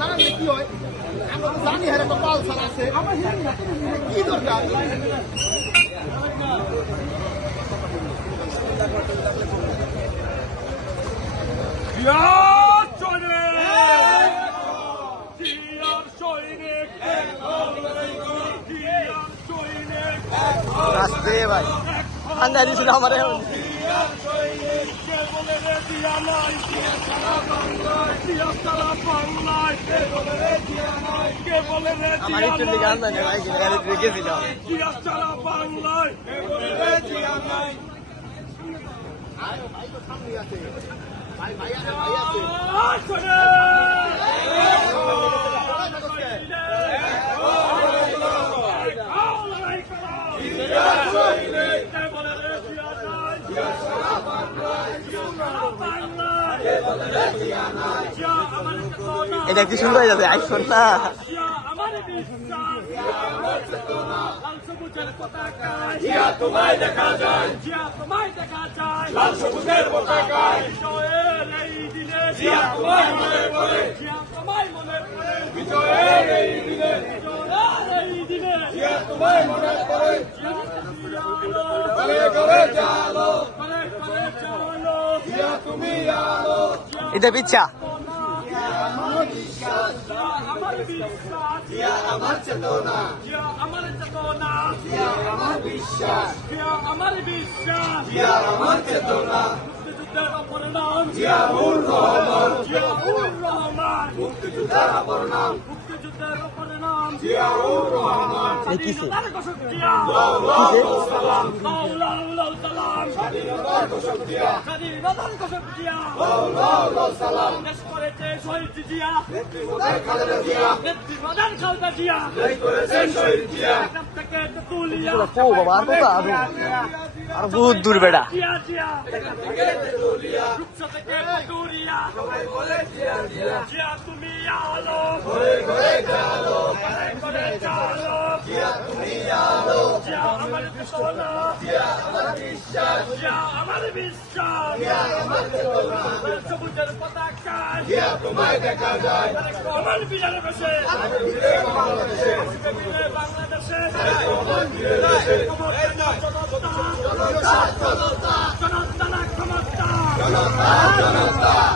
না কি হয় আমরা তো জানি হ্যাঁ একটা পালসার আছে কি দরকার ভাই ঠান্ডা দিয়েছিল আমার আমার গান জানে ভাই গাড়িতে রেখেছিলাম ভাই ভাই এটা কি সুন্দর হয়ে যাবে আইফোন না তোমায় দেখা যায় তোমায় দেখা যায় লাল সবুজের পতাকায় বিজয়ের এই দিনে তোমায় মনে পড়ে তোমায় মনে পড়ে বিজয়ের এই দিনে তোমায় মনে পড়ে করে করে চলো তুমি আলো এটা পিচ্ছা আমার চেতনা আমার চেতনা আমার বিশ্বাস আমার বিশ্বাস আমার চেতনা মুক্তিযুদ্ধের অপর নাম জিয়াউর রহমান জিয়াউর রহমান মুক্তিযুদ্ধের অপর নাম মুক্তিযুদ্ধের অপর নাম জিয়াউর রহমান স্বাধীনতার ঘোষক জিয়া সালাম লাউ সালাম স্বাধীনতার ঘোষক জিয়া স্বাধীনতার ঘোষক জিয়া লাউ সালাম দেশ করেছে শহীদ জিয়া নেত্রী প্রধান খালেদা জিয়া নেত্রী প্রধান খালেদা জিয়া দেশ করেছে শহীদ জিয়া নাম থেকে তুলিয়া ও বাবা আর কত আর বহুত দূর বেটা জিয়া জিয়া থেকে তুলিয়া রূপসা থেকে তুলিয়া সবাই বলে জিয়া জিয়া জিয়া তুমি আলো ঘরে ঘরে আলো ঘরে ঘরে আলো জিয়া তুমি আলো জিয়া আমার চেতনা জিয়া আমার বিশ্বাস জিয়া আমার বিশ্বাস জিয়া আমার চেতনা সবুজের পতাকা জিয়া তোমায় দেখা যায় আমার বিজয় বসে বাংলাদেশে বাংলাদেশে জনতা জনতা জনতা জনতা জনতা